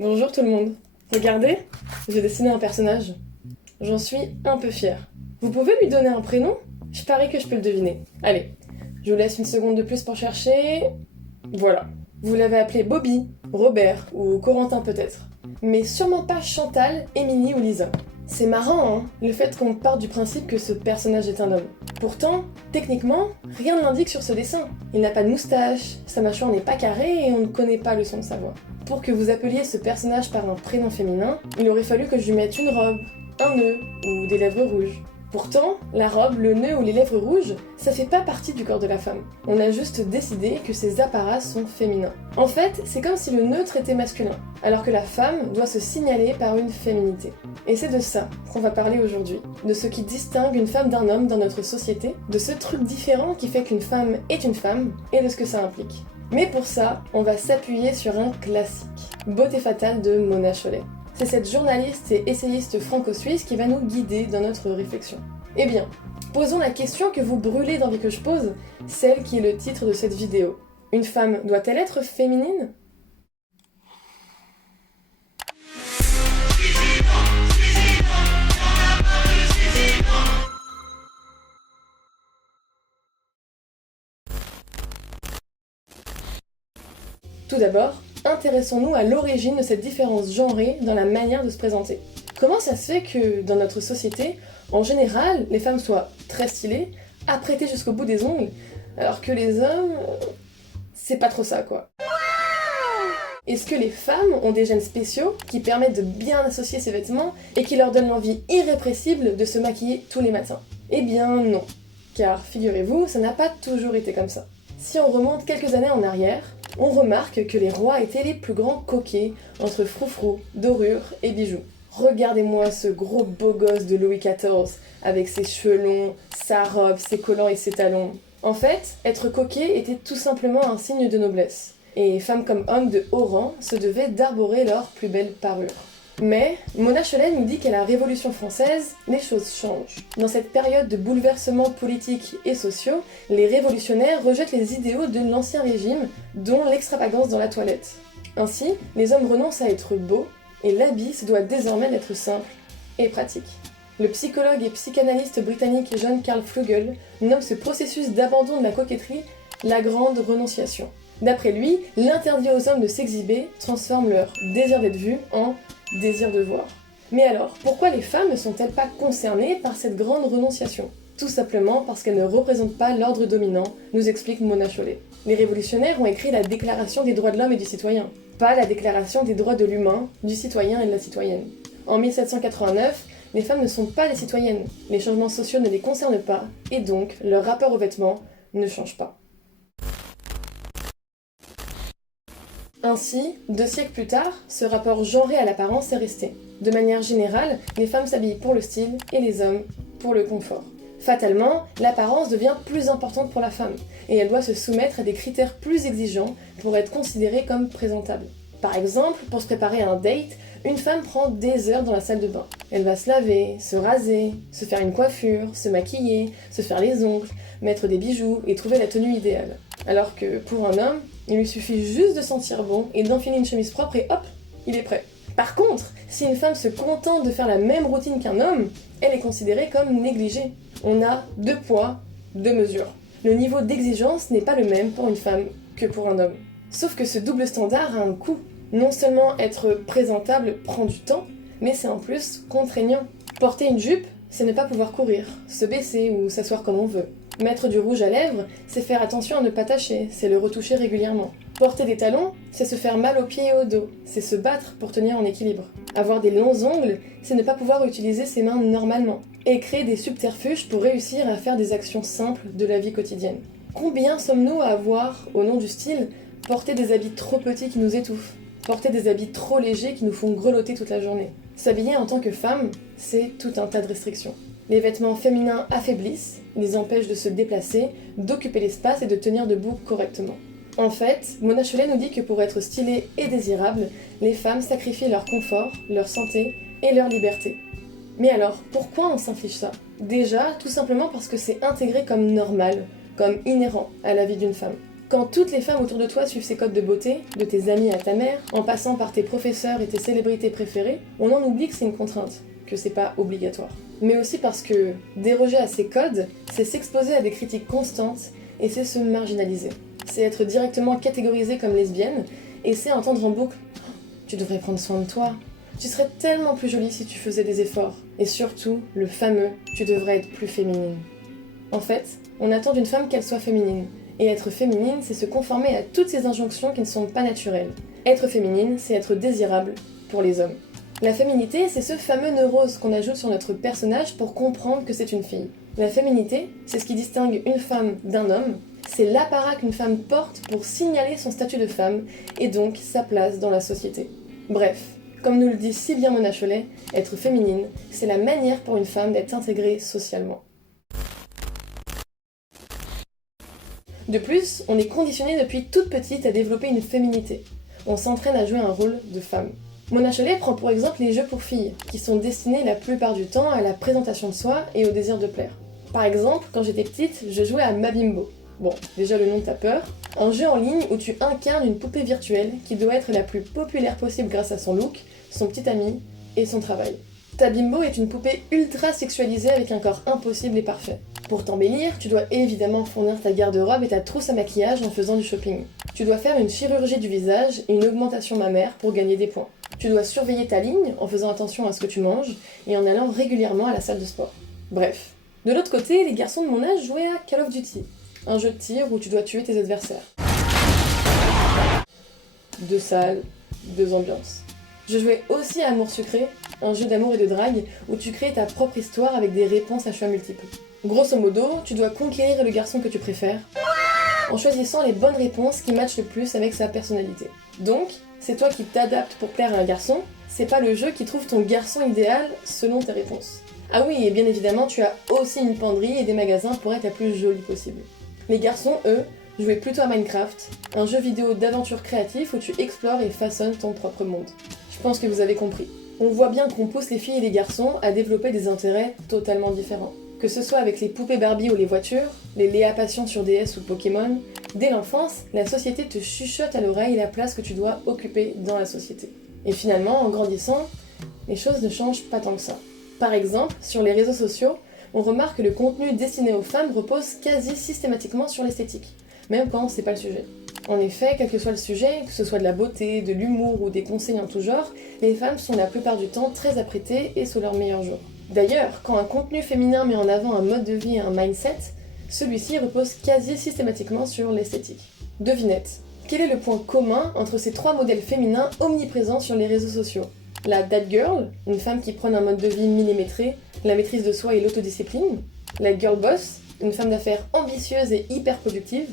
Bonjour tout le monde. Regardez, j'ai dessiné un personnage. J'en suis un peu fière. Vous pouvez lui donner un prénom? Je parie que je peux le deviner. Allez, je vous laisse une seconde de plus pour chercher. Voilà. Vous l'avez appelé Bobby, Robert ou Corentin peut-être. Mais sûrement pas Chantal, Émilie ou Lisa. C'est marrant, hein, le fait qu'on parte du principe que ce personnage est un homme. Pourtant, techniquement, rien ne l'indique sur ce dessin. Il n'a pas de moustache, sa mâchoire n'est pas carrée et on ne connaît pas le son de sa voix. Pour que vous appeliez ce personnage par un prénom féminin, il aurait fallu que je lui mette une robe, un nœud ou des lèvres rouges. Pourtant, la robe, le nœud ou les lèvres rouges, ça fait pas partie du corps de la femme. On a juste décidé que ces apparats sont féminins. En fait, c'est comme si le neutre était masculin, alors que la femme doit se signaler par une féminité. Et c'est de ça qu'on va parler aujourd'hui, de ce qui distingue une femme d'un homme dans notre société, de ce truc différent qui fait qu'une femme est une femme, et de ce que ça implique. Mais pour ça, on va s'appuyer sur un classique, Beauté fatale de Mona Chollet. C'est cette journaliste et essayiste franco-suisse qui va nous guider dans notre réflexion. Eh bien, posons la question que vous brûlez d'envie que je pose, celle qui est le titre de cette vidéo. Une femme doit-elle être féminine ? Tout d'abord, intéressons-nous à l'origine de cette différence genrée dans la manière de se présenter. Comment ça se fait que, dans notre société, en général, les femmes soient très stylées, apprêtées jusqu'au bout des ongles, alors que les hommes... c'est pas trop ça, quoi. Est-ce que les femmes ont des gènes spéciaux qui permettent de bien associer ces vêtements et qui leur donnent l'envie irrépressible de se maquiller tous les matins? Eh bien non, car figurez-vous, ça n'a pas toujours été comme ça. Si on remonte quelques années en arrière, on remarque que les rois étaient les plus grands coquets entre froufrou, dorures et bijoux. Regardez-moi ce gros beau gosse de Louis XIV, avec ses cheveux longs, sa robe, ses collants et ses talons. En fait, être coquet était tout simplement un signe de noblesse, et femmes comme hommes de haut rang se devaient d'arborer leur plus belle parure. Mais Mona Chollet nous dit qu'à la Révolution française, les choses changent. Dans cette période de bouleversements politiques et sociaux, les révolutionnaires rejettent les idéaux de l'ancien régime, dont l'extravagance dans la toilette. Ainsi, les hommes renoncent à être beaux, et l'habit se doit désormais d'être simple et pratique. Le psychologue et psychanalyste britannique John Carl Flugel nomme ce processus d'abandon de la coquetterie la grande renonciation. D'après lui, l'interdit aux hommes de s'exhiber transforme leur désir d'être vu en désir de voir. Mais alors, pourquoi les femmes ne sont-elles pas concernées par cette grande renonciation? Tout simplement parce qu'elles ne représentent pas l'ordre dominant, nous explique Mona Chollet. Les révolutionnaires ont écrit la Déclaration des droits de l'homme et du citoyen, pas la Déclaration des droits de l'humain, du citoyen et de la citoyenne. En 1789, les femmes ne sont pas des citoyennes, les changements sociaux ne les concernent pas, et donc leur rapport aux vêtements ne change pas. Ainsi, 2 siècles plus tard, ce rapport genré à l'apparence est resté. De manière générale, les femmes s'habillent pour le style et les hommes pour le confort. Fatalement, l'apparence devient plus importante pour la femme, et elle doit se soumettre à des critères plus exigeants pour être considérée comme présentable. Par exemple, pour se préparer à un date, une femme prend des heures dans la salle de bain. Elle va se laver, se raser, se faire une coiffure, se maquiller, se faire les ongles, mettre des bijoux et trouver la tenue idéale. Alors que pour un homme, il lui suffit juste de sentir bon et d'enfiler une chemise propre et hop, il est prêt. Par contre, si une femme se contente de faire la même routine qu'un homme, elle est considérée comme négligée. On a 2 poids, 2 mesures. Le niveau d'exigence n'est pas le même pour une femme que pour un homme. Sauf que ce double standard a un coût. Non seulement être présentable prend du temps, mais c'est en plus contraignant. Porter une jupe, c'est ne pas pouvoir courir, se baisser ou s'asseoir comme on veut. Mettre du rouge à lèvres, c'est faire attention à ne pas tacher, c'est le retoucher régulièrement. Porter des talons, c'est se faire mal aux pieds et au dos, c'est se battre pour tenir en équilibre. Avoir des longs ongles, c'est ne pas pouvoir utiliser ses mains normalement. Et créer des subterfuges pour réussir à faire des actions simples de la vie quotidienne. Combien sommes-nous à avoir, au nom du style, porté des habits trop petits qui nous étouffent? Porter des habits trop légers qui nous font grelotter toute la journée? S'habiller en tant que femme, c'est tout un tas de restrictions. Les vêtements féminins affaiblissent, les empêchent de se déplacer, d'occuper l'espace et de tenir debout correctement. En fait, Mona Chollet nous dit que pour être stylée et désirable, les femmes sacrifient leur confort, leur santé et leur liberté. Mais alors, pourquoi on s'inflige ça? Déjà, tout simplement parce que c'est intégré comme normal, comme inhérent à la vie d'une femme. Quand toutes les femmes autour de toi suivent ces codes de beauté, de tes amis à ta mère, en passant par tes professeurs et tes célébrités préférées, on en oublie que c'est une contrainte, que c'est pas obligatoire. Mais aussi parce que déroger à ces codes, c'est s'exposer à des critiques constantes et c'est se marginaliser. C'est être directement catégorisé comme lesbienne et c'est entendre en boucle « Tu devrais prendre soin de toi ». Tu serais tellement plus jolie si tu faisais des efforts. Et surtout, le fameux « tu devrais être plus féminine ». En fait, on attend d'une femme qu'elle soit féminine. Et être féminine, c'est se conformer à toutes ces injonctions qui ne sont pas naturelles. Être féminine, c'est être désirable pour les hommes. La féminité, c'est ce fameux neurose qu'on ajoute sur notre personnage pour comprendre que c'est une fille. La féminité, c'est ce qui distingue une femme d'un homme. C'est l'apparat qu'une femme porte pour signaler son statut de femme et donc sa place dans la société. Bref, comme nous le dit si bien Mona Chollet, être féminine, c'est la manière pour une femme d'être intégrée socialement. De plus, on est conditionné depuis toute petite à développer une féminité. On s'entraîne à jouer un rôle de femme. Mona Chollet prend pour exemple les jeux pour filles, qui sont destinés la plupart du temps à la présentation de soi et au désir de plaire. Par exemple, quand j'étais petite, je jouais à Mabimbo. Bon, déjà le nom t'a peur. Un jeu en ligne où tu incarnes une poupée virtuelle qui doit être la plus populaire possible grâce à son look, son petit ami et son travail. Ta bimbo est une poupée ultra sexualisée avec un corps impossible et parfait. Pour t'embellir, tu dois évidemment fournir ta garde-robe et ta trousse à maquillage en faisant du shopping. Tu dois faire une chirurgie du visage et une augmentation mammaire pour gagner des points. Tu dois surveiller ta ligne en faisant attention à ce que tu manges et en allant régulièrement à la salle de sport. Bref. De l'autre côté, les garçons de mon âge jouaient à Call of Duty, un jeu de tir où tu dois tuer tes adversaires. 2 salles, 2 ambiances. Je jouais aussi à Amour Sucré, un jeu d'amour et de drague où tu crées ta propre histoire avec des réponses à choix multiples. Grosso modo, tu dois conquérir le garçon que tu préfères en choisissant les bonnes réponses qui matchent le plus avec sa personnalité. Donc, c'est toi qui t'adaptes pour plaire à un garçon, c'est pas le jeu qui trouve ton garçon idéal selon tes réponses. Ah oui, et bien évidemment, tu as aussi une penderie et des magasins pour être la plus jolie possible. Les garçons, eux, jouaient plutôt à Minecraft, un jeu vidéo d'aventure créatif où tu explores et façonnes ton propre monde. Je pense que vous avez compris. On voit bien qu'on pousse les filles et les garçons à développer des intérêts totalement différents. Que ce soit avec les poupées Barbie ou les voitures, les Léa Passion sur DS ou Pokémon, dès l'enfance, la société te chuchote à l'oreille la place que tu dois occuper dans la société. Et finalement, en grandissant, les choses ne changent pas tant que ça. Par exemple, sur les réseaux sociaux, on remarque que le contenu destiné aux femmes repose quasi systématiquement sur l'esthétique, même quand c'est pas le sujet. En effet, quel que soit le sujet, que ce soit de la beauté, de l'humour ou des conseils en tout genre, les femmes sont la plupart du temps très apprêtées et sous leur meilleur jour. D'ailleurs, quand un contenu féminin met en avant un mode de vie et un mindset, celui-ci repose quasi systématiquement sur l'esthétique. Devinette, quel est le point commun entre ces 3 modèles féminins omniprésents sur les réseaux sociaux ? La dad girl, une femme qui prône un mode de vie millimétré, la maîtrise de soi et l'autodiscipline. La girl boss, une femme d'affaires ambitieuse et hyper productive.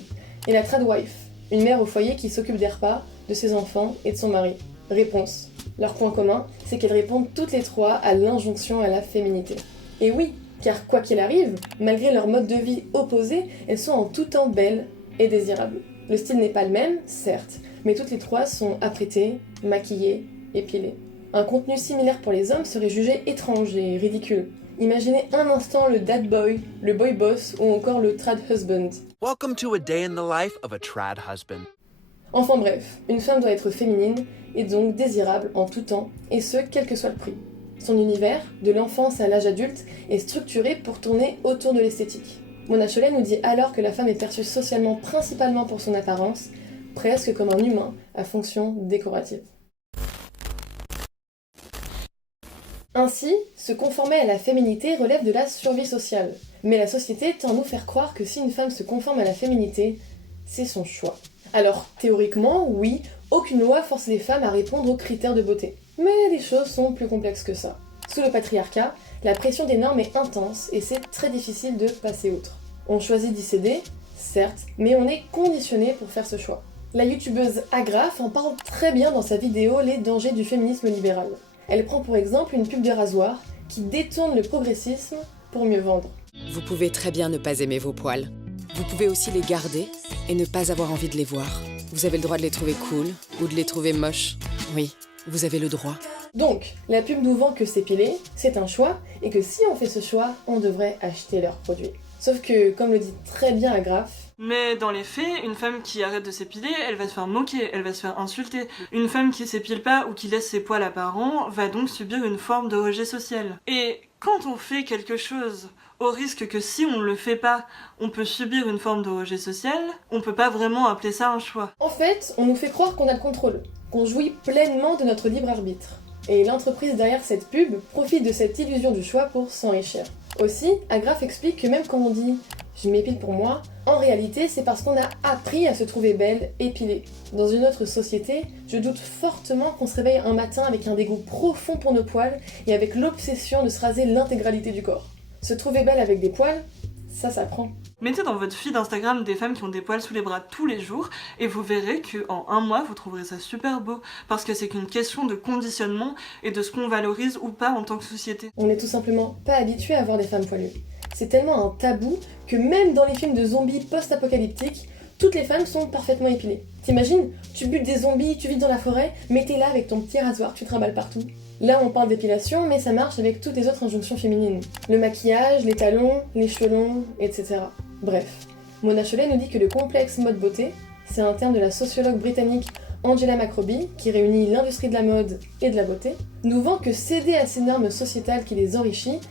Et la trad wife, une mère au foyer qui s'occupe des repas, de ses enfants et de son mari. Réponse. Leur point commun, c'est qu'elles répondent toutes les 3 à l'injonction à la féminité. Et oui, car quoi qu'il arrive, malgré leur mode de vie opposé, elles sont en tout temps belles et désirables. Le style n'est pas le même, certes, mais toutes les 3 sont apprêtées, maquillées, épilées. Un contenu similaire pour les hommes serait jugé étrange et ridicule. Imaginez un instant le dad boy, le boy boss ou encore le trad husband. Welcome to a day in the life of a trad husband. Enfin bref, une femme doit être féminine et donc désirable en tout temps, et ce, quel que soit le prix. Son univers, de l'enfance à l'âge adulte, est structuré pour tourner autour de l'esthétique. Mona Chollet nous dit alors que la femme est perçue socialement principalement pour son apparence, presque comme un humain à fonction décorative. Ainsi, se conformer à la féminité relève de la survie sociale. Mais la société tend à nous faire croire que si une femme se conforme à la féminité, c'est son choix. Alors, théoriquement, oui, aucune loi force les femmes à répondre aux critères de beauté. Mais les choses sont plus complexes que ça. Sous le patriarcat, la pression des normes est intense et c'est très difficile de passer outre. On choisit d'y céder, certes, mais on est conditionné pour faire ce choix. La youtubeuse Agraf en parle très bien dans sa vidéo Les dangers du féminisme libéral. Elle prend pour exemple une pub de rasoir qui détourne le progressisme pour mieux vendre. Vous pouvez très bien ne pas aimer vos poils. Vous pouvez aussi les garder et ne pas avoir envie de les voir. Vous avez le droit de les trouver cool ou de les trouver moches. Oui, vous avez le droit. Donc, la pub nous vend que s'épiler, c'est un choix, et que si on fait ce choix, on devrait acheter leurs produits. Sauf que, comme le dit très bien Agraffe, mais dans les faits, une femme qui arrête de s'épiler, elle va se faire moquer, elle va se faire insulter. Une femme qui s'épile pas ou qui laisse ses poils apparents va donc subir une forme de rejet social. Et quand on fait quelque chose au risque que si on le fait pas, on peut subir une forme de rejet social, on peut pas vraiment appeler ça un choix. en fait, on nous fait croire qu'on a le contrôle, qu'on jouit pleinement de notre libre arbitre. Et l'entreprise derrière cette pub profite de cette illusion du choix pour s'enrichir. Aussi, Agraffe explique que même quand on dit « je m'épile pour moi », en réalité c'est parce qu'on a appris à se trouver belle, épilée. Dans une autre société, je doute fortement qu'on se réveille un matin avec un dégoût profond pour nos poils et avec l'obsession de se raser l'intégralité du corps. Se trouver belle avec des poils, ça s'apprend. Mettez dans votre feed Instagram des femmes qui ont des poils sous les bras tous les jours et vous verrez qu'en un mois, vous trouverez ça super beau. Parce que c'est qu'une question de conditionnement et de ce qu'on valorise ou pas en tant que société. On n'est tout simplement pas habitué à voir des femmes poilues. C'est tellement un tabou que même dans les films de zombies post-apocalyptiques, toutes les femmes sont parfaitement épilées. T'imagines, tu butes des zombies, tu vis dans la forêt, mais t'es là avec ton petit rasoir que tu trimbales partout. Là on parle d'épilation, mais ça marche avec toutes les autres injonctions féminines. Le maquillage, les talons, les cheveux longs, etc. Bref, Mona Chollet nous dit que le complexe mode beauté, c'est un terme de la sociologue britannique Angela McRobbie, qui réunit l'industrie de la mode et de la beauté, nous vend que céder à ces normes sociétales qui les enrichit,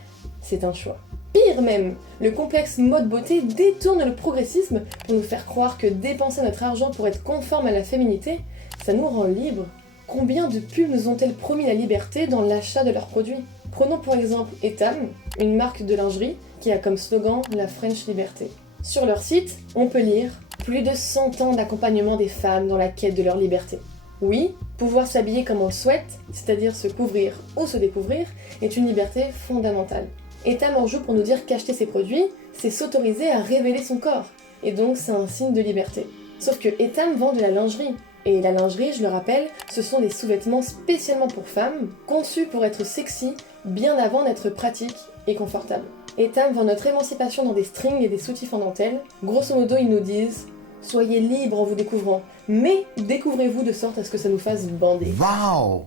c'est un choix. Pire même, le complexe mode beauté détourne le progressisme pour nous faire croire que dépenser notre argent pour être conforme à la féminité, ça nous rend libres. Combien de pubs nous ont-elles promis la liberté dans l'achat de leurs produits ? Prenons pour exemple Etam, une marque de lingerie qui a comme slogan la French Liberté. Sur leur site, on peut lire « Plus de 100 ans d'accompagnement des femmes dans la quête de leur liberté ». Oui, pouvoir s'habiller comme on le souhaite, c'est-à-dire se couvrir ou se découvrir, est une liberté fondamentale. Etam en joue pour nous dire qu'acheter ces produits, c'est s'autoriser à révéler son corps, et donc c'est un signe de liberté. Sauf que Etam vend de la lingerie, et la lingerie, je le rappelle, ce sont des sous-vêtements spécialement pour femmes, conçus pour être sexy, bien avant d'être pratiques et confortables. Etam vend notre émancipation dans des strings et des soutifs en dentelle. Grosso modo, ils nous disent « Soyez libres en vous découvrant, mais découvrez-vous de sorte à ce que ça nous fasse bander. » Wow!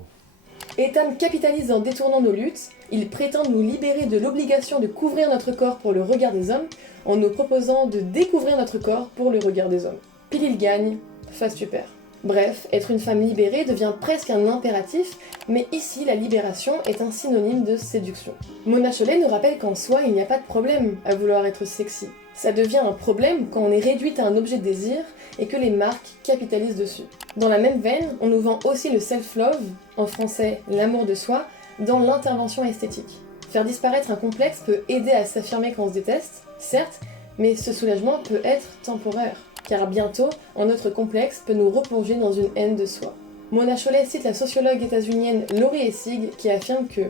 Etam capitalise en détournant nos luttes, ils prétendent nous libérer de l'obligation de couvrir notre corps pour le regard des hommes, en nous proposant de découvrir notre corps pour le regard des hommes. Pile il gagne, face tu perds. Bref, être une femme libérée devient presque un impératif, mais ici la libération est un synonyme de séduction. Mona Chollet nous rappelle qu'en soi il n'y a pas de problème à vouloir être sexy. Ça devient un problème quand on est réduite à un objet de désir et que les marques capitalisent dessus. Dans la même veine, on nous vend aussi le self-love, en français l'amour de soi, dans l'intervention esthétique. Faire disparaître un complexe peut aider à s'affirmer quand on se déteste, certes, mais ce soulagement peut être temporaire, car bientôt, un autre complexe peut nous replonger dans une haine de soi. Mona Chollet cite la sociologue états-unienne Laurie Essig qui affirme que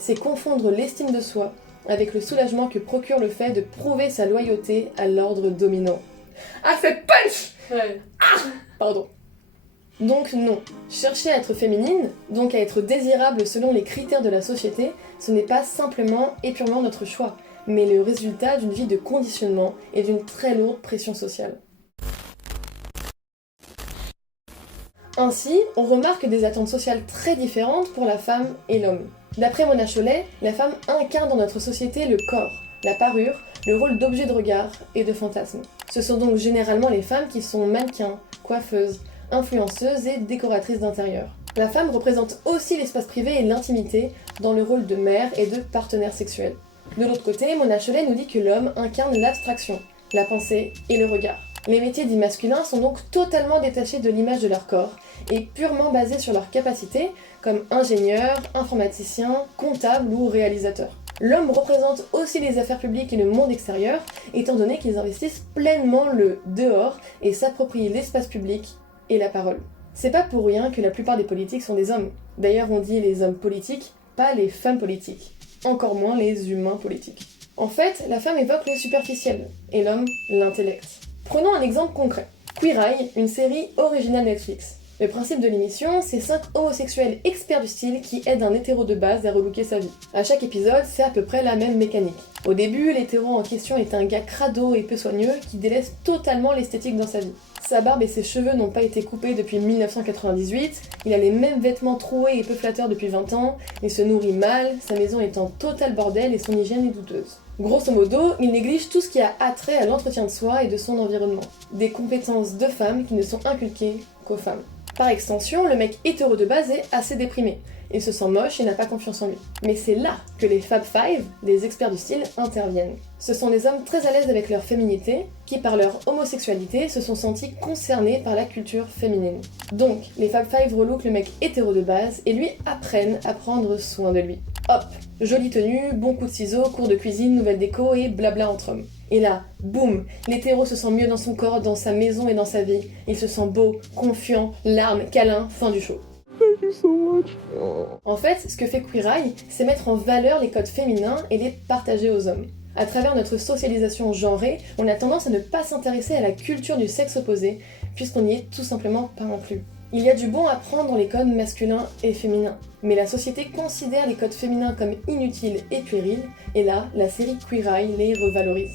c'est confondre l'estime de soi avec le soulagement que procure le fait de prouver sa loyauté à l'ordre dominant. Ah, c'est punch! Ouais. Ah! Pardon. Donc non, chercher à être féminine, donc à être désirable selon les critères de la société, ce n'est pas simplement et purement notre choix, mais le résultat d'une vie de conditionnement et d'une très lourde pression sociale. Ainsi, on remarque des attentes sociales très différentes pour la femme et l'homme. D'après Mona Chollet, la femme incarne dans notre société le corps, la parure, le rôle d'objet de regard et de fantasme. Ce sont donc généralement les femmes qui sont mannequins, coiffeuses, influenceuses et décoratrices d'intérieur. La femme représente aussi l'espace privé et l'intimité dans le rôle de mère et de partenaire sexuel. De l'autre côté, Mona Chollet nous dit que l'homme incarne l'abstraction, la pensée et le regard. Les métiers dits masculins sont donc totalement détachés de l'image de leur corps et purement basés sur leurs capacités comme ingénieur, informaticien, comptable ou réalisateur. L'homme représente aussi les affaires publiques et le monde extérieur, étant donné qu'ils investissent pleinement le dehors et s'approprient l'espace public et la parole. C'est pas pour rien que la plupart des politiques sont des hommes. D'ailleurs, on dit les hommes politiques, pas les femmes politiques. Encore moins les humains politiques. En fait, la femme évoque le superficiel, et l'homme, l'intellect. Prenons un exemple concret. Queer Eye, une série originale Netflix. Le principe de l'émission, c'est 5 homosexuels experts du style qui aident un hétéro de base à relooker sa vie. À chaque épisode, c'est à peu près la même mécanique. Au début, l'hétéro en question est un gars crado et peu soigneux qui délaisse totalement l'esthétique dans sa vie. Sa barbe et ses cheveux n'ont pas été coupés depuis 1998, il a les mêmes vêtements troués et peu flatteurs depuis 20 ans, il se nourrit mal, sa maison est en total bordel et son hygiène est douteuse. Grosso modo, il néglige tout ce qui a attrait à l'entretien de soi et de son environnement. Des compétences de femme qui ne sont inculquées qu'aux femmes. Par extension, le mec hétéro de base est assez déprimé. Il se sent moche et n'a pas confiance en lui. Mais c'est là que les Fab Five, des experts du style, interviennent. Ce sont des hommes très à l'aise avec leur féminité, qui par leur homosexualité se sont sentis concernés par la culture féminine. Donc, les Fab Five relookent le mec hétéro de base et lui apprennent à prendre soin de lui. Hop, jolie tenue, bon coup de ciseaux, cours de cuisine, nouvelle déco et blabla entre hommes. Et là, boum, l'hétéro se sent mieux dans son corps, dans sa maison et dans sa vie. Il se sent beau, confiant, larmes, câlin, fin du show. En fait, ce que fait Queer Eye, c'est mettre en valeur les codes féminins et les partager aux hommes. À travers notre socialisation genrée, on a tendance à ne pas s'intéresser à la culture du sexe opposé, puisqu'on n'y est tout simplement pas inclus. Il y a du bon à prendre dans les codes masculins et féminins, mais la société considère les codes féminins comme inutiles et puérils, et là, la série Queer Eye les revalorise.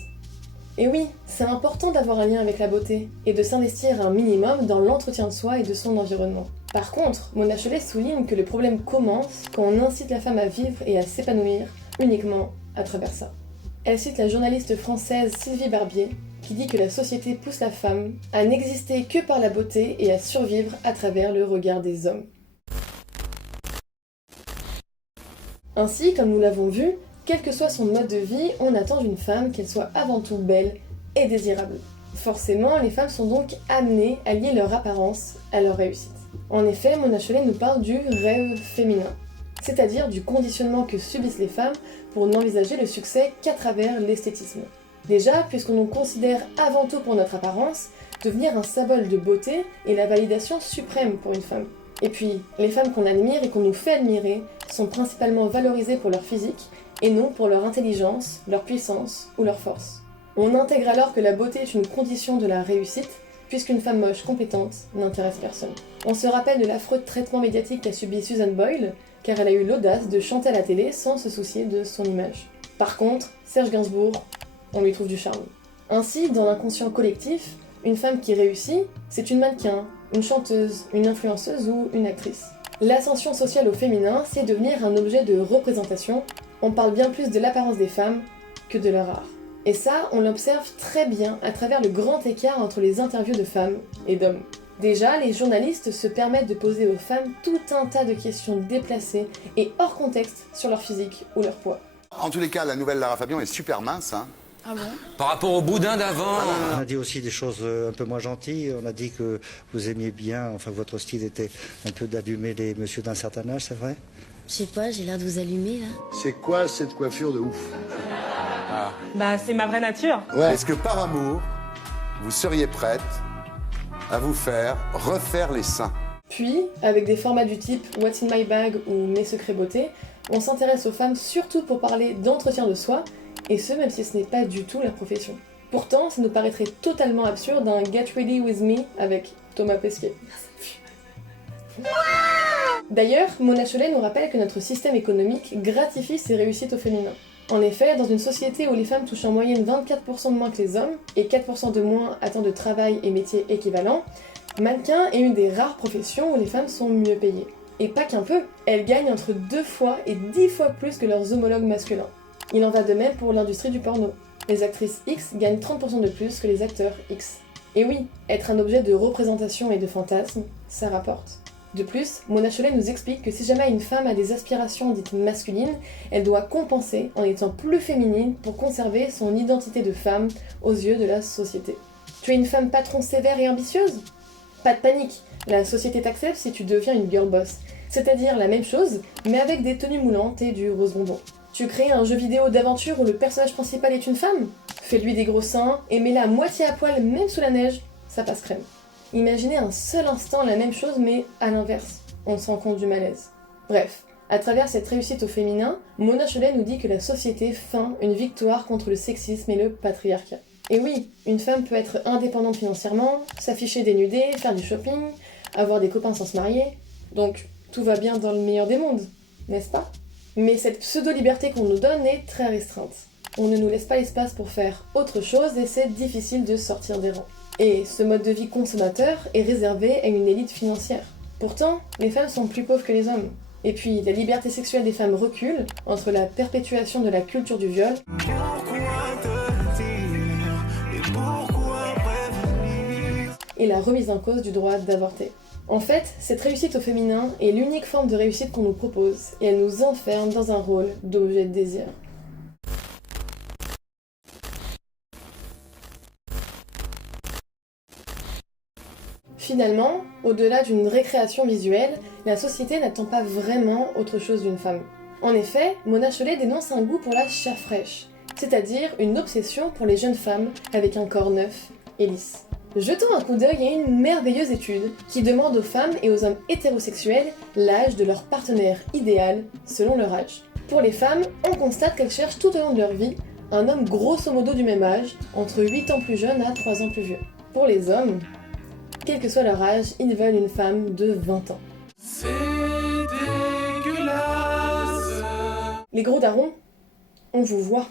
Et oui, c'est important d'avoir un lien avec la beauté, et de s'investir un minimum dans l'entretien de soi et de son environnement. Par contre, Mona Chollet souligne que le problème commence quand on incite la femme à vivre et à s'épanouir uniquement à travers ça. Elle cite la journaliste française Sylvie Barbier, qui dit que la société pousse la femme à n'exister que par la beauté et à survivre à travers le regard des hommes. Ainsi, comme nous l'avons vu, quel que soit son mode de vie, on attend d'une femme qu'elle soit avant tout belle et désirable. Forcément, les femmes sont donc amenées à lier leur apparence à leur réussite. En effet, Mona Chollet nous parle du rêve féminin, c'est-à-dire du conditionnement que subissent les femmes pour n'envisager le succès qu'à travers l'esthétisme. Déjà, puisqu'on nous considère avant tout pour notre apparence, devenir un symbole de beauté est la validation suprême pour une femme. Et puis, les femmes qu'on admire et qu'on nous fait admirer sont principalement valorisées pour leur physique et non pour leur intelligence, leur puissance ou leur force. On intègre alors que la beauté est une condition de la réussite, puisqu'une femme moche compétente n'intéresse personne. On se rappelle de l'affreux traitement médiatique qu'a subi Susan Boyle, car elle a eu l'audace de chanter à la télé sans se soucier de son image. Par contre, Serge Gainsbourg, on lui trouve du charme. Ainsi, dans l'inconscient collectif, une femme qui réussit, c'est une mannequin, une chanteuse, une influenceuse ou une actrice. L'ascension sociale au féminin, c'est devenir un objet de représentation. On parle bien plus de l'apparence des femmes que de leur art. Et ça, on l'observe très bien à travers le grand écart entre les interviews de femmes et d'hommes. Déjà, les journalistes se permettent de poser aux femmes tout un tas de questions déplacées et hors contexte sur leur physique ou leur poids. En tous les cas, la nouvelle Lara Fabian est super mince, hein. Ah bon? Par rapport au boudin d'avant. On a dit aussi des choses un peu moins gentilles. On a dit que vous aimiez bien, enfin votre style était un peu d'allumer les messieurs d'un certain âge, c'est vrai? Je sais pas, j'ai l'air de vous allumer là. C'est quoi cette coiffure de ouf? Bah, c'est ma vraie nature. Ouais. Est-ce que par amour, vous seriez prête à vous faire refaire les seins? Puis, avec des formats du type What's in my bag ou Mes secrets beauté, on s'intéresse aux femmes surtout pour parler d'entretien de soi, et ce même si ce n'est pas du tout leur profession. Pourtant, ça nous paraîtrait totalement absurde un Get Ready With Me avec Thomas Pesquet. D'ailleurs, Mona Chollet nous rappelle que notre système économique gratifie ses réussites au féminin. En effet, dans une société où les femmes touchent en moyenne 24% de moins que les hommes, et 4% de moins à temps de travail et métiers équivalents, mannequin est une des rares professions où les femmes sont mieux payées. Et pas qu'un peu, elles gagnent entre 2 fois et 10 fois plus que leurs homologues masculins. Il en va de même pour l'industrie du porno. Les actrices X gagnent 30% de plus que les acteurs X. Et oui, être un objet de représentation et de fantasme, ça rapporte. De plus, Mona Chollet nous explique que si jamais une femme a des aspirations dites masculines, elle doit compenser en étant plus féminine pour conserver son identité de femme aux yeux de la société. Tu es une femme patron sévère et ambitieuse? Pas de panique, la société t'accepte si tu deviens une girl boss, c'est-à-dire la même chose, mais avec des tenues moulantes et du rose bonbon. Tu crées un jeu vidéo d'aventure où le personnage principal est une femme? Fais-lui des gros seins et mets-la à moitié à poil même sous la neige, ça passe crème. Imaginez un seul instant la même chose mais à l'inverse, on se rend compte du malaise. Bref, à travers cette réussite au féminin, Mona Chollet nous dit que la société feint une victoire contre le sexisme et le patriarcat. Et oui, une femme peut être indépendante financièrement, s'afficher dénudée, faire du shopping, avoir des copains sans se marier, donc tout va bien dans le meilleur des mondes, n'est-ce pas? Mais cette pseudo-liberté qu'on nous donne est très restreinte. On ne nous laisse pas l'espace pour faire autre chose et c'est difficile de sortir des rangs. Et ce mode de vie consommateur est réservé à une élite financière. Pourtant, les femmes sont plus pauvres que les hommes. Et puis, la liberté sexuelle des femmes recule entre la perpétuation de la culture du viol et la remise en cause du droit d'avorter. En fait, cette réussite au féminin est l'unique forme de réussite qu'on nous propose, et elle nous enferme dans un rôle d'objet de désir. Finalement, au-delà d'une récréation visuelle, la société n'attend pas vraiment autre chose d'une femme. En effet, Mona Chollet dénonce un goût pour la chair fraîche, c'est-à-dire une obsession pour les jeunes femmes avec un corps neuf et lisse. Jetons un coup d'œil à une merveilleuse étude qui demande aux femmes et aux hommes hétérosexuels l'âge de leur partenaire idéal selon leur âge. Pour les femmes, on constate qu'elles cherchent tout au long de leur vie un homme grosso modo du même âge, entre 8 ans plus jeune à 3 ans plus vieux. Pour les hommes, quel que soit leur âge, ils veulent une femme de 20 ans. C'est dégueulasse. Les gros darons, on vous voit.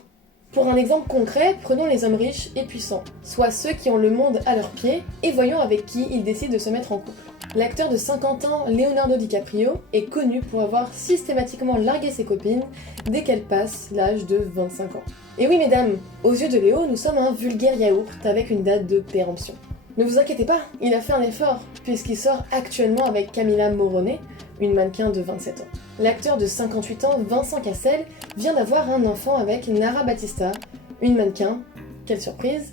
Pour un exemple concret, prenons les hommes riches et puissants, soit ceux qui ont le monde à leurs pieds, et voyons avec qui ils décident de se mettre en couple. L'acteur de 50 ans, Leonardo DiCaprio, est connu pour avoir systématiquement largué ses copines dès qu'elles passent l'âge de 25 ans. Et oui mesdames, aux yeux de Léo, nous sommes un vulgaire yaourt avec une date de péremption. Ne vous inquiétez pas, il a fait un effort, puisqu'il sort actuellement avec Camila Morrone, une mannequin de 27 ans. L'acteur de 58 ans, Vincent Cassel, vient d'avoir un enfant avec Nara Batista, une mannequin, quelle surprise,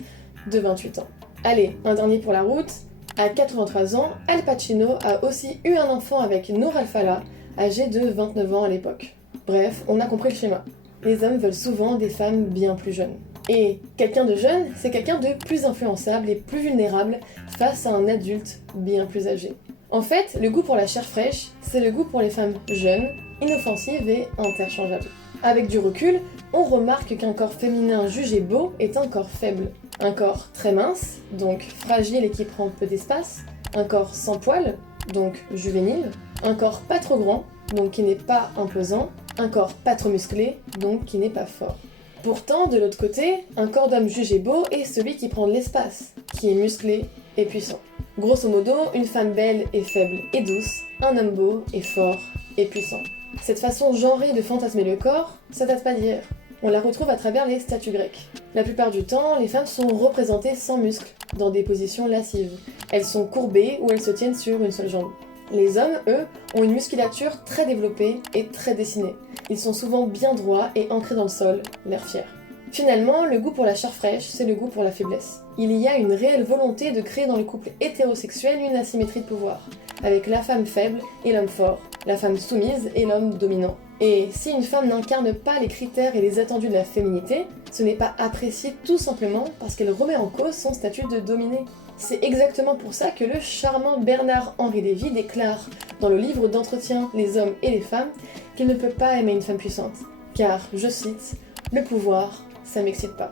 de 28 ans. Allez, un dernier pour la route. À 83 ans, Al Pacino a aussi eu un enfant avec Nour Alfallah, âgé de 29 ans à l'époque. Bref, on a compris le schéma. Les hommes veulent souvent des femmes bien plus jeunes. Et quelqu'un de jeune, c'est quelqu'un de plus influençable et plus vulnérable face à un adulte bien plus âgé. En fait, le goût pour la chair fraîche, c'est le goût pour les femmes jeunes, inoffensives et interchangeables. Avec du recul, on remarque qu'un corps féminin jugé beau est un corps faible. Un corps très mince, donc fragile et qui prend peu d'espace. Un corps sans poils, donc juvénile. Un corps pas trop grand, donc qui n'est pas imposant. Un corps pas trop musclé, donc qui n'est pas fort. Pourtant, de l'autre côté, un corps d'homme jugé beau est celui qui prend de l'espace, qui est musclé et puissant. Grosso modo, une femme belle et faible et douce, un homme beau et fort et puissant. Cette façon genrée de fantasmer le corps, ça date pas d'hier. On la retrouve à travers les statues grecques. La plupart du temps, les femmes sont représentées sans muscles, dans des positions lascives. Elles sont courbées ou elles se tiennent sur une seule jambe. Les hommes, eux, ont une musculature très développée et très dessinée. Ils sont souvent bien droits et ancrés dans le sol, l'air fier. Finalement, le goût pour la chair fraîche, c'est le goût pour la faiblesse. Il y a une réelle volonté de créer dans le couple hétérosexuel une asymétrie de pouvoir, avec la femme faible et l'homme fort, la femme soumise et l'homme dominant. Et si une femme n'incarne pas les critères et les attendus de la féminité, ce n'est pas apprécié tout simplement parce qu'elle remet en cause son statut de dominée. C'est exactement pour ça que le charmant Bernard-Henri Lévy déclare dans le livre d'entretien Les hommes et les femmes qu'il ne peut pas aimer une femme puissante, car, je cite, « Le pouvoir, ça m'excite pas ».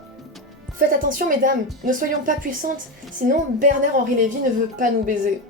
Faites attention mesdames, ne soyons pas puissantes, sinon Bernard-Henri Lévy ne veut pas nous baiser.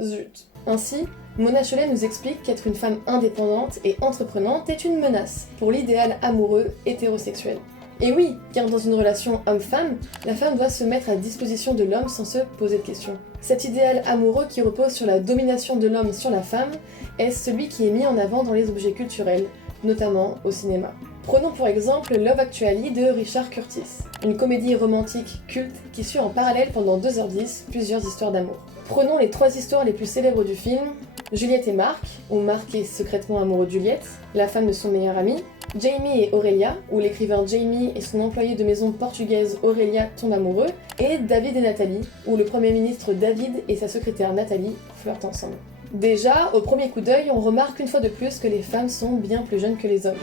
Zut. Ainsi, Mona Chollet nous explique qu'être une femme indépendante et entreprenante est une menace pour l'idéal amoureux hétérosexuel. Et oui, car dans une relation homme-femme, la femme doit se mettre à disposition de l'homme sans se poser de questions. Cet idéal amoureux qui repose sur la domination de l'homme sur la femme est celui qui est mis en avant dans les objets culturels, notamment au cinéma. Prenons pour exemple Love Actually de Richard Curtis, une comédie romantique culte qui suit en parallèle pendant 2h10 plusieurs histoires d'amour. Prenons les 3 histoires les plus célèbres du film, Juliette et Marc, où Marc est secrètement amoureux de Juliette, la femme de son meilleur ami, Jamie et Aurélia, où l'écrivain Jamie et son employé de maison portugaise Aurélia tombent amoureux, et David et Nathalie, où le premier ministre David et sa secrétaire Nathalie flirtent ensemble. Déjà, au premier coup d'œil, on remarque une fois de plus que les femmes sont bien plus jeunes que les hommes.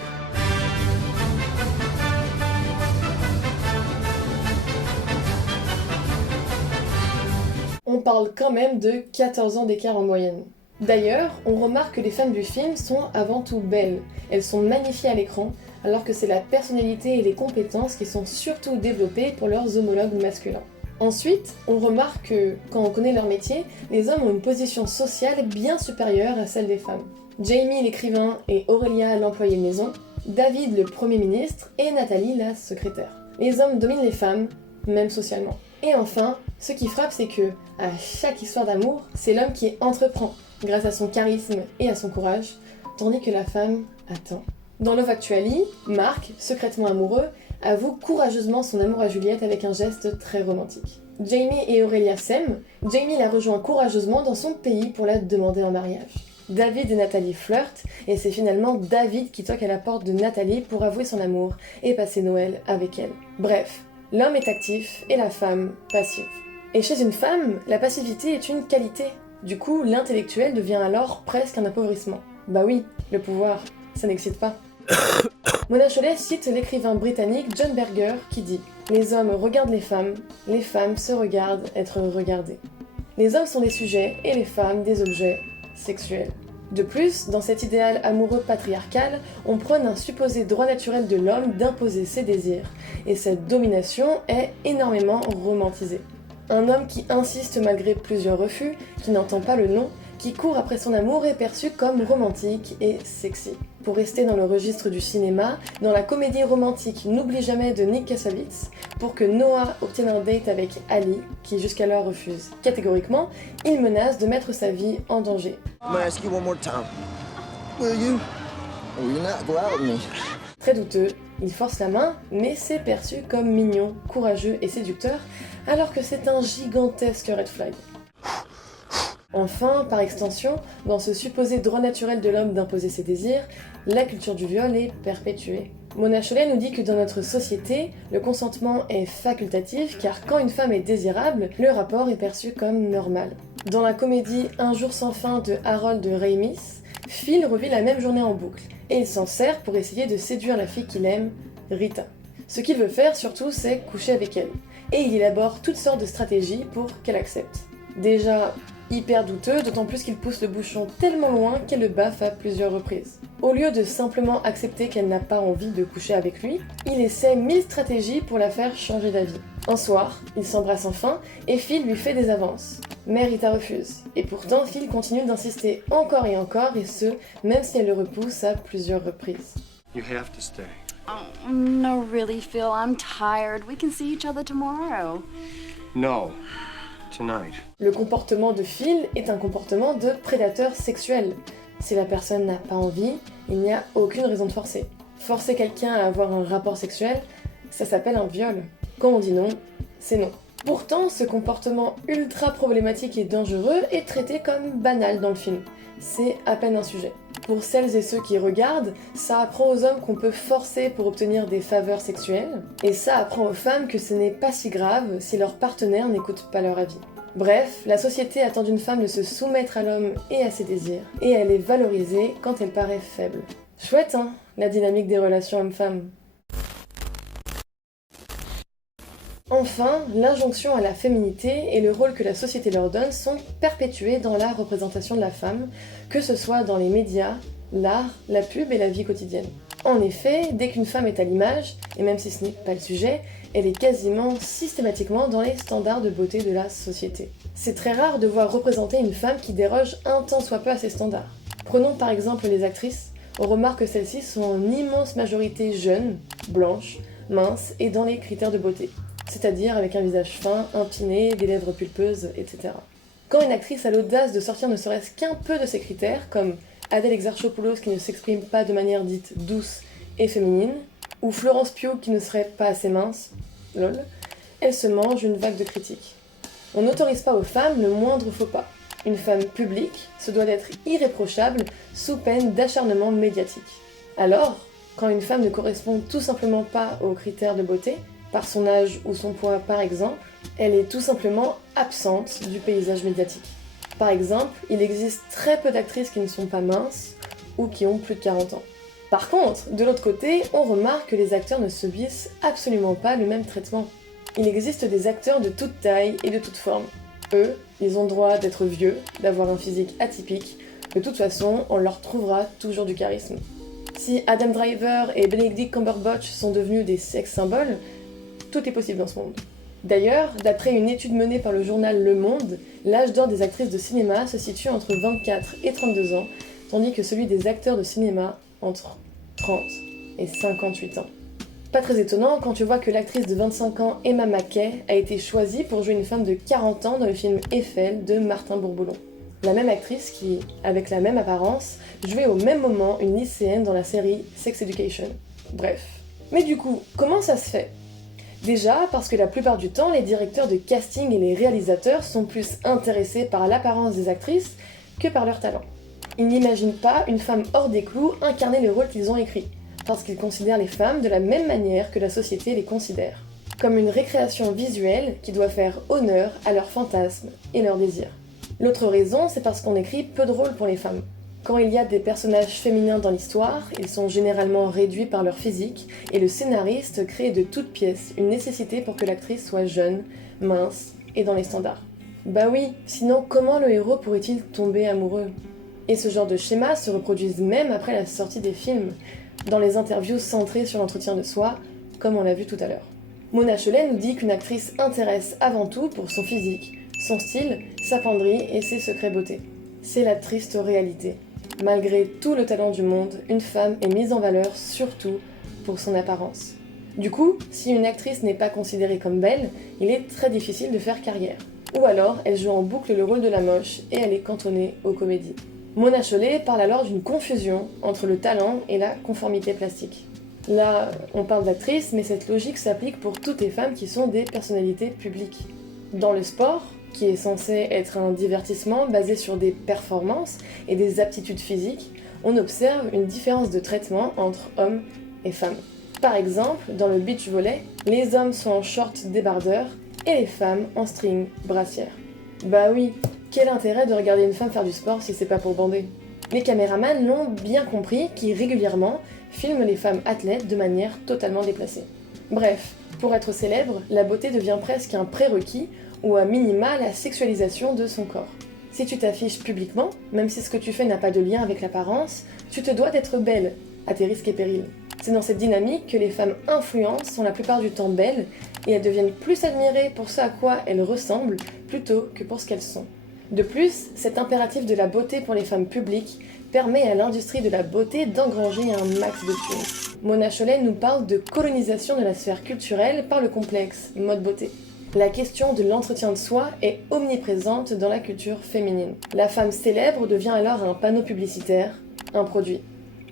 On parle quand même de 14 ans d'écart en moyenne. D'ailleurs, on remarque que les femmes du film sont avant tout belles. Elles sont magnifiées à l'écran, alors que c'est la personnalité et les compétences qui sont surtout développées pour leurs homologues masculins. Ensuite, on remarque que, quand on connaît leur métier, les hommes ont une position sociale bien supérieure à celle des femmes. Jamie l'écrivain et Aurélia l'employé de maison, David le premier ministre et Nathalie la secrétaire. Les hommes dominent les femmes, même socialement. Et enfin, ce qui frappe, c'est que, à chaque histoire d'amour, c'est l'homme qui entreprend, grâce à son charisme et à son courage, tandis que la femme attend. Dans Love Actually, Marc, secrètement amoureux, avoue courageusement son amour à Juliette avec un geste très romantique. Jamie et Aurélia s'aiment, Jamie la rejoint courageusement dans son pays pour la demander en mariage. David et Nathalie flirtent, et c'est finalement David qui toque à la porte de Nathalie pour avouer son amour et passer Noël avec elle. Bref, l'homme est actif et la femme passive. Et chez une femme, la passivité est une qualité. Du coup, l'intellectuel devient alors presque un appauvrissement. Bah oui, le pouvoir, ça n'excite pas. Mona Chollet cite l'écrivain britannique John Berger qui dit « Les hommes regardent les femmes se regardent être regardées. Les hommes sont des sujets et les femmes des objets sexuels. » De plus, dans cet idéal amoureux patriarcal, on prône un supposé droit naturel de l'homme d'imposer ses désirs, et cette domination est énormément romantisée. Un homme qui insiste malgré plusieurs refus, qui n'entend pas le non, qui court après son amour est perçu comme romantique et sexy. Pour rester dans le registre du cinéma, dans la comédie romantique N'oublie jamais de Nick Kassovitz, pour que Noah obtienne un date avec Ali, qui jusqu'alors refuse catégoriquement, il menace de mettre sa vie en danger. Très douteux, il force la main, mais c'est perçu comme mignon, courageux et séducteur, alors que c'est un gigantesque red flag. Enfin, par extension, dans ce supposé droit naturel de l'homme d'imposer ses désirs, la culture du viol est perpétuée. Mona Chollet nous dit que dans notre société, le consentement est facultatif car quand une femme est désirable, le rapport est perçu comme normal. Dans la comédie Un jour sans fin de Harold Ramis, Phil revit la même journée en boucle, et il s'en sert pour essayer de séduire la fille qu'il aime, Rita. Ce qu'il veut faire surtout, c'est coucher avec elle, et il élabore toutes sortes de stratégies pour qu'elle accepte. Déjà hyper douteux, d'autant plus qu'il pousse le bouchon tellement loin qu'elle le baffe à plusieurs reprises. Au lieu de simplement accepter qu'elle n'a pas envie de coucher avec lui, il essaie 1000 stratégies pour la faire changer d'avis. Un soir, ils s'embrassent enfin et Phil lui fait des avances. Mais Rita refuse. Et pourtant, Phil continue d'insister encore et encore, et ce, même si elle le repousse à plusieurs reprises. You have to stay. Oh, no, really, Phil. I'm tired. We can see each other tomorrow. No. Tonight. Le comportement de Phil est un comportement de prédateur sexuel. Si la personne n'a pas envie, il n'y a aucune raison de forcer. Forcer quelqu'un à avoir un rapport sexuel, ça s'appelle un viol. Quand on dit non, c'est non. Pourtant, ce comportement ultra problématique et dangereux est traité comme banal dans le film. C'est à peine un sujet. Pour celles et ceux qui regardent, ça apprend aux hommes qu'on peut forcer pour obtenir des faveurs sexuelles, et ça apprend aux femmes que ce n'est pas si grave si leur partenaire n'écoute pas leur avis. Bref, la société attend d'une femme de se soumettre à l'homme et à ses désirs, et elle est valorisée quand elle paraît faible. Chouette, hein, la dynamique des relations hommes-femmes. Enfin, l'injonction à la féminité et le rôle que la société leur donne sont perpétués dans la représentation de la femme, que ce soit dans les médias, l'art, la pub et la vie quotidienne. En effet, dès qu'une femme est à l'image, et même si ce n'est pas le sujet, elle est quasiment systématiquement dans les standards de beauté de la société. C'est très rare de voir représenter une femme qui déroge un tant soit peu à ces standards. Prenons par exemple les actrices, on remarque que celles-ci sont en immense majorité jeunes, blanches, minces et dans les critères de beauté. C'est-à-dire avec un visage fin, empiné, des lèvres pulpeuses, etc. Quand une actrice a l'audace de sortir ne serait-ce qu'un peu de ces critères, comme Adèle Exarchopoulos qui ne s'exprime pas de manière dite douce et féminine, ou Florence Pugh qui ne serait pas assez mince, lol, elle se mange une vague de critiques. On n'autorise pas aux femmes le moindre faux pas. Une femme publique se doit d'être irréprochable sous peine d'acharnement médiatique. Alors, quand une femme ne correspond tout simplement pas aux critères de beauté, par son âge ou son poids par exemple, elle est tout simplement absente du paysage médiatique. Par exemple, il existe très peu d'actrices qui ne sont pas minces ou qui ont plus de 40 ans. Par contre, de l'autre côté, on remarque que les acteurs ne subissent absolument pas le même traitement. Il existe des acteurs de toute taille et de toute forme. Eux, ils ont le droit d'être vieux, d'avoir un physique atypique, de toute façon, on leur trouvera toujours du charisme. Si Adam Driver et Benedict Cumberbatch sont devenus des sex-symboles, tout est possible dans ce monde. D'ailleurs, d'après une étude menée par le journal Le Monde, l'âge d'or des actrices de cinéma se situe entre 24 et 32 ans, tandis que celui des acteurs de cinéma entre 30 et 58 ans. Pas très étonnant quand tu vois que l'actrice de 25 ans Emma Mackey a été choisie pour jouer une femme de 40 ans dans le film Eiffel de Martin Bourboulon. La même actrice qui, avec la même apparence, jouait au même moment une lycéenne dans la série Sex Education. Bref. Mais du coup, comment ça se fait ? Déjà parce que la plupart du temps, les directeurs de casting et les réalisateurs sont plus intéressés par l'apparence des actrices que par leur talent. Ils n'imaginent pas une femme hors des clous incarner les rôles qu'ils ont écrits, parce qu'ils considèrent les femmes de la même manière que la société les considère, comme une récréation visuelle qui doit faire honneur à leurs fantasmes et leurs désirs. L'autre raison, c'est parce qu'on écrit peu de rôles pour les femmes. Quand il y a des personnages féminins dans l'histoire, ils sont généralement réduits par leur physique, et le scénariste crée de toutes pièces une nécessité pour que l'actrice soit jeune, mince et dans les standards. Bah oui, sinon comment le héros pourrait-il tomber amoureux ? Et ce genre de schéma se reproduisent même après la sortie des films, dans les interviews centrées sur l'entretien de soi, comme on l'a vu tout à l'heure. Mona Chollet nous dit qu'une actrice intéresse avant tout pour son physique, son style, sa penderie et ses secrets beauté. C'est la triste réalité. Malgré tout le talent du monde, une femme est mise en valeur surtout pour son apparence. Du coup, si une actrice n'est pas considérée comme belle, il est très difficile de faire carrière. Ou alors, elle joue en boucle le rôle de la moche et elle est cantonnée aux comédies. Mona Chollet parle alors d'une confusion entre le talent et la conformité plastique. Là, on parle d'actrice, mais cette logique s'applique pour toutes les femmes qui sont des personnalités publiques. Dans le sport, qui est censé être un divertissement basé sur des performances et des aptitudes physiques, on observe une différence de traitement entre hommes et femmes. Par exemple, dans le beach volley, les hommes sont en short débardeur et les femmes en string brassière. Bah oui, quel intérêt de regarder une femme faire du sport si c'est pas pour bander ? Les caméramans l'ont bien compris qui régulièrement filment les femmes athlètes de manière totalement déplacée. Bref, pour être célèbre, la beauté devient presque un prérequis ou à minima la sexualisation de son corps. Si tu t'affiches publiquement, même si ce que tu fais n'a pas de lien avec l'apparence, tu te dois d'être belle, à tes risques et périls. C'est dans cette dynamique que les femmes influentes sont la plupart du temps belles et elles deviennent plus admirées pour ce à quoi elles ressemblent plutôt que pour ce qu'elles sont. De plus, cet impératif de la beauté pour les femmes publiques permet à l'industrie de la beauté d'engranger un max de thunes. Mona Chollet nous parle de colonisation de la sphère culturelle par le complexe mode beauté. La question de l'entretien de soi est omniprésente dans la culture féminine. La femme célèbre devient alors un panneau publicitaire, un produit.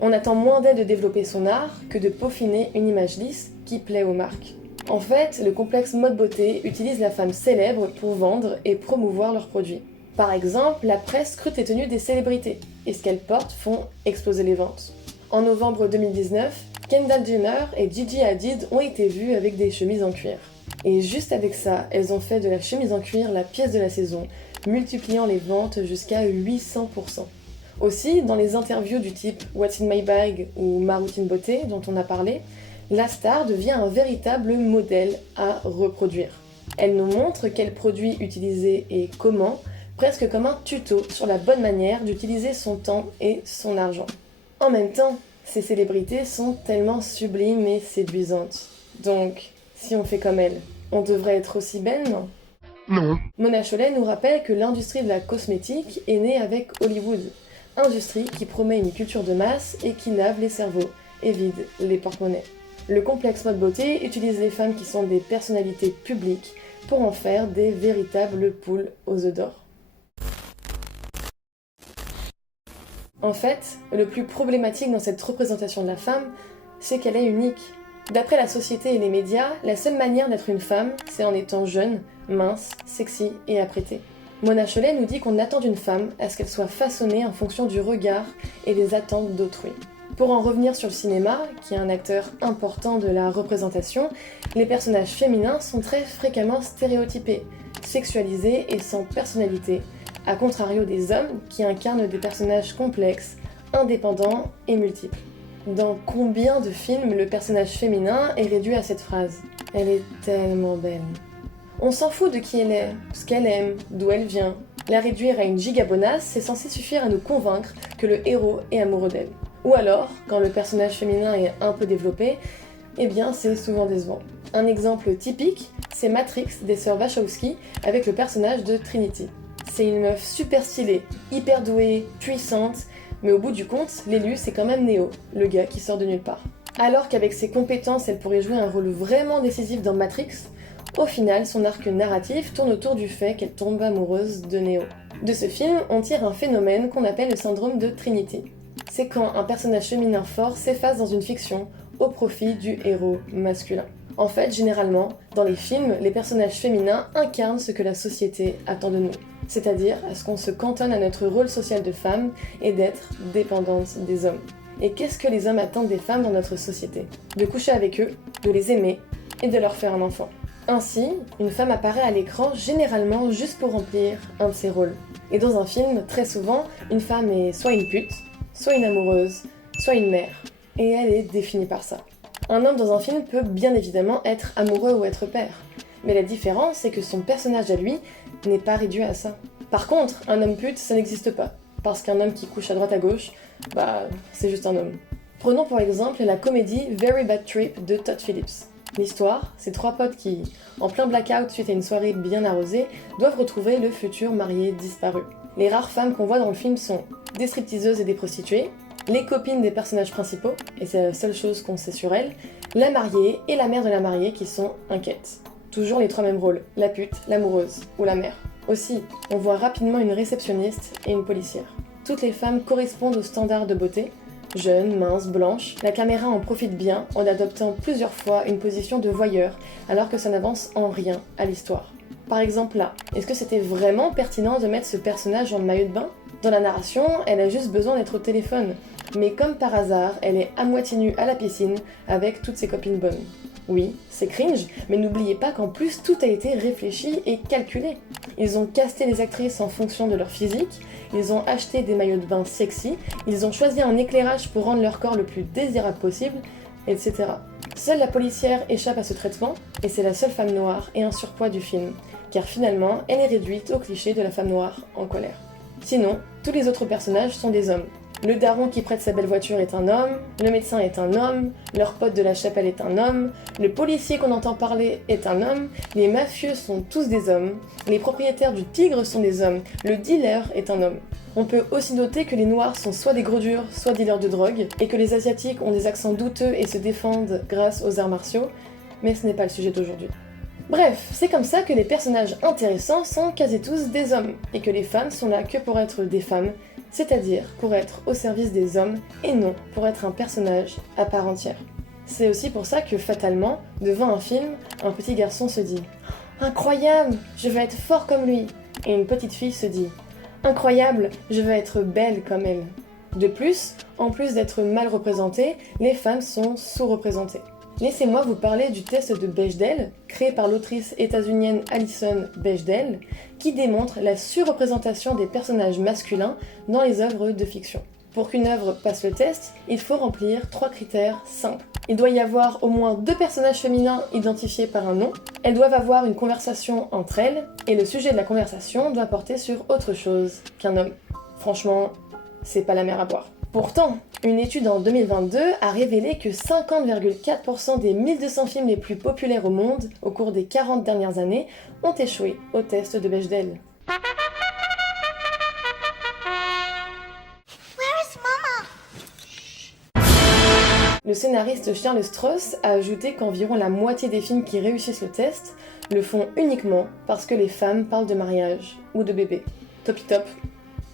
On attend moins d'elle de développer son art que de peaufiner une image lisse qui plaît aux marques. En fait, le complexe mode beauté utilise la femme célèbre pour vendre et promouvoir leurs produits. Par exemple, la presse scrute les tenues des célébrités, et ce qu'elles portent font exploser les ventes. En novembre 2019, Kendall Jenner et Gigi Hadid ont été vues avec des chemises en cuir. Et juste avec ça, elles ont fait de la chemise en cuir la pièce de la saison, multipliant les ventes jusqu'à 800%. Aussi, dans les interviews du type What's in my bag ou Ma routine beauté dont on a parlé, la star devient un véritable modèle à reproduire. Elle nous montre quels produits utiliser et comment, presque comme un tuto sur la bonne manière d'utiliser son temps et son argent. En même temps, ces célébrités sont tellement sublimes et séduisantes. Donc, si on fait comme elles, on devrait être aussi belle, non ? Non. Mona Chollet nous rappelle que l'industrie de la cosmétique est née avec Hollywood, industrie qui promet une culture de masse et qui lave les cerveaux et vide les porte-monnaies. Le complexe mode beauté utilise les femmes qui sont des personnalités publiques pour en faire des véritables poules aux œufs d'or. En fait, le plus problématique dans cette représentation de la femme, c'est qu'elle est unique. D'après la société et les médias, la seule manière d'être une femme, c'est en étant jeune, mince, sexy et apprêtée. Mona Chollet nous dit qu'on attend d'une femme à ce qu'elle soit façonnée en fonction du regard et des attentes d'autrui. Pour en revenir sur le cinéma, qui est un acteur important de la représentation, les personnages féminins sont très fréquemment stéréotypés, sexualisés et sans personnalité, à contrario des hommes qui incarnent des personnages complexes, indépendants et multiples. Dans combien de films le personnage féminin est réduit à cette phrase ? Elle est tellement belle. On s'en fout de qui elle est, ce qu'elle aime, d'où elle vient. La réduire à une gigabonasse, c'est censé suffire à nous convaincre que le héros est amoureux d'elle. Ou alors, quand le personnage féminin est un peu développé, eh bien c'est souvent décevant. Un exemple typique, c'est Matrix des sœurs Wachowski avec le personnage de Trinity. C'est une meuf super stylée, hyper douée, puissante, mais au bout du compte, l'élu c'est quand même Neo, le gars qui sort de nulle part. Alors qu'avec ses compétences, elle pourrait jouer un rôle vraiment décisif dans Matrix, au final, son arc narratif tourne autour du fait qu'elle tombe amoureuse de Neo. De ce film, on tire un phénomène qu'on appelle le syndrome de Trinity. C'est quand un personnage féminin fort s'efface dans une fiction au profit du héros masculin. En fait, généralement, dans les films, les personnages féminins incarnent ce que la société attend de nous. C'est-à-dire à ce qu'on se cantonne à notre rôle social de femme et d'être dépendante des hommes. Et qu'est-ce que les hommes attendent des femmes dans notre société? De coucher avec eux, de les aimer et de leur faire un enfant. Ainsi, une femme apparaît à l'écran généralement juste pour remplir un de ses rôles. Et dans un film, très souvent, une femme est soit une pute, soit une amoureuse, soit une mère. Et elle est définie par ça. Un homme dans un film peut bien évidemment être amoureux ou être père. Mais la différence, c'est que son personnage à lui n'est pas réduit à ça. Par contre, un homme pute, ça n'existe pas. Parce qu'un homme qui couche à droite à gauche, c'est juste un homme. Prenons pour exemple la comédie Very Bad Trip de Todd Phillips. L'histoire, c'est 3 potes qui, en plein blackout suite à une soirée bien arrosée, doivent retrouver le futur marié disparu. Les rares femmes qu'on voit dans le film sont des stripteaseuses et des prostituées, les copines des personnages principaux, et c'est la seule chose qu'on sait sur elles, la mariée et la mère de la mariée qui sont inquiètes. Toujours les 3 mêmes rôles, la pute, l'amoureuse ou la mère. Aussi, on voit rapidement une réceptionniste et une policière. Toutes les femmes correspondent aux standards de beauté, jeunes, minces, blanches. La caméra en profite bien en adoptant plusieurs fois une position de voyeur, alors que ça n'avance en rien à l'histoire. Par exemple là, est-ce que c'était vraiment pertinent de mettre ce personnage en maillot de bain? Dans la narration, elle a juste besoin d'être au téléphone. Mais comme par hasard, elle est à moitié nue à la piscine avec toutes ses copines bonnes. Oui, c'est cringe, mais n'oubliez pas qu'en plus tout a été réfléchi et calculé. Ils ont casté les actrices en fonction de leur physique, ils ont acheté des maillots de bain sexy, ils ont choisi un éclairage pour rendre leur corps le plus désirable possible, etc. Seule la policière échappe à ce traitement, et c'est la seule femme noire et un surpoids du film, car finalement, elle est réduite au cliché de la femme noire en colère. Sinon, tous les autres personnages sont des hommes. Le daron qui prête sa belle voiture est un homme, le médecin est un homme, leur pote de la chapelle est un homme, le policier qu'on entend parler est un homme, les mafieux sont tous des hommes, les propriétaires du tigre sont des hommes, le dealer est un homme. On peut aussi noter que les noirs sont soit des gros durs, soit dealers de drogue, et que les asiatiques ont des accents douteux et se défendent grâce aux arts martiaux, mais ce n'est pas le sujet d'aujourd'hui. Bref, c'est comme ça que les personnages intéressants sont quasi tous des hommes, et que les femmes sont là que pour être des femmes, c'est-à-dire pour être au service des hommes et non pour être un personnage à part entière. C'est aussi pour ça que fatalement, devant un film, un petit garçon se dit « Incroyable, je veux être fort comme lui !» et une petite fille se dit « Incroyable, je veux être belle comme elle !» De plus, en plus d'être mal représentées, les femmes sont sous-représentées. Laissez-moi vous parler du test de Bechdel, créé par l'autrice états-unienne Alison Bechdel, qui démontre la surreprésentation des personnages masculins dans les œuvres de fiction. Pour qu'une œuvre passe le test, il faut remplir 3 critères simples. Il doit y avoir au moins 2 personnages féminins identifiés par un nom, elles doivent avoir une conversation entre elles, et le sujet de la conversation doit porter sur autre chose qu'un homme. Franchement, c'est pas la mer à boire. Pourtant, une étude en 2022 a révélé que 50,4% des 1200 films les plus populaires au monde au cours des 40 dernières années ont échoué au test de Bechdel. Le scénariste Charles Stross a ajouté qu'environ la moitié des films qui réussissent le test le font uniquement parce que les femmes parlent de mariage ou de bébé. Top.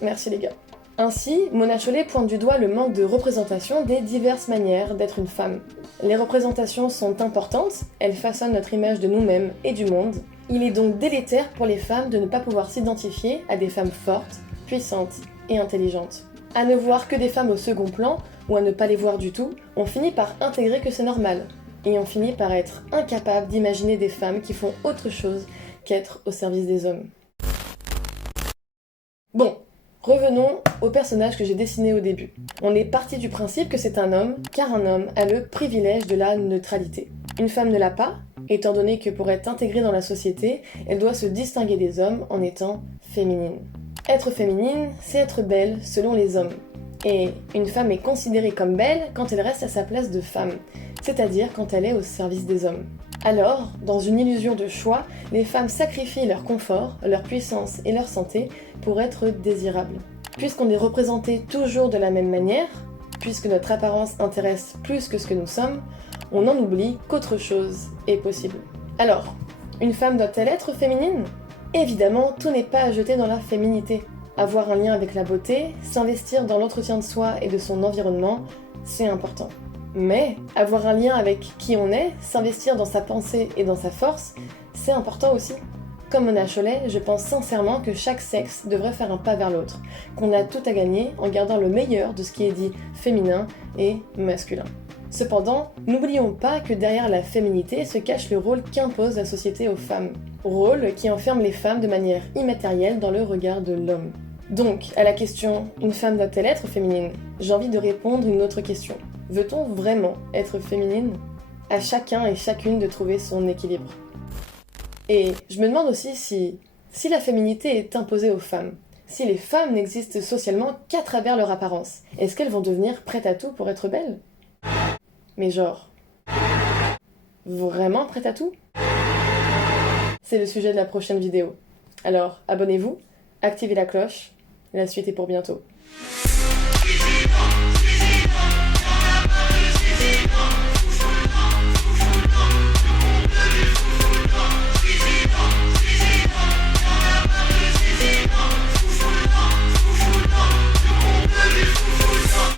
Merci les gars. Ainsi, Mona Chollet pointe du doigt le manque de représentation des diverses manières d'être une femme. Les représentations sont importantes, elles façonnent notre image de nous-mêmes et du monde. Il est donc délétère pour les femmes de ne pas pouvoir s'identifier à des femmes fortes, puissantes et intelligentes. À ne voir que des femmes au second plan, ou à ne pas les voir du tout, on finit par intégrer que c'est normal. Et on finit par être incapable d'imaginer des femmes qui font autre chose qu'être au service des hommes. Bon. Revenons au personnage que j'ai dessiné au début. On est parti du principe que c'est un homme, car un homme a le privilège de la neutralité. Une femme ne l'a pas, étant donné que pour être intégrée dans la société, elle doit se distinguer des hommes en étant féminine. Être féminine, c'est être belle selon les hommes. Et une femme est considérée comme belle quand elle reste à sa place de femme, c'est-à-dire quand elle est au service des hommes. Alors, dans une illusion de choix, les femmes sacrifient leur confort, leur puissance et leur santé pour être désirables. Puisqu'on est représenté toujours de la même manière, puisque notre apparence intéresse plus que ce que nous sommes, on en oublie qu'autre chose est possible. Alors, une femme doit-elle être féminine ? Évidemment, tout n'est pas à jeter dans la féminité. Avoir un lien avec la beauté, s'investir dans l'entretien de soi et de son environnement, c'est important. Mais avoir un lien avec qui on est, s'investir dans sa pensée et dans sa force, c'est important aussi. Comme Mona Chollet, je pense sincèrement que chaque sexe devrait faire un pas vers l'autre, qu'on a tout à gagner en gardant le meilleur de ce qui est dit féminin et masculin. Cependant, n'oublions pas que derrière la féminité se cache le rôle qu'impose la société aux femmes. Rôle qui enferme les femmes de manière immatérielle dans le regard de l'homme. Donc, à la question « Une femme doit-elle être féminine ?», j'ai envie de répondre une autre question. Veut-on vraiment être féminine ? À chacun et chacune de trouver son équilibre. Et je me demande aussi si la féminité est imposée aux femmes, si les femmes n'existent socialement qu'à travers leur apparence, est-ce qu'elles vont devenir prêtes à tout pour être belles ? Mais genre... Vraiment prêtes à tout ? C'est le sujet de la prochaine vidéo. Alors, abonnez-vous, activez la cloche, la suite est pour bientôt.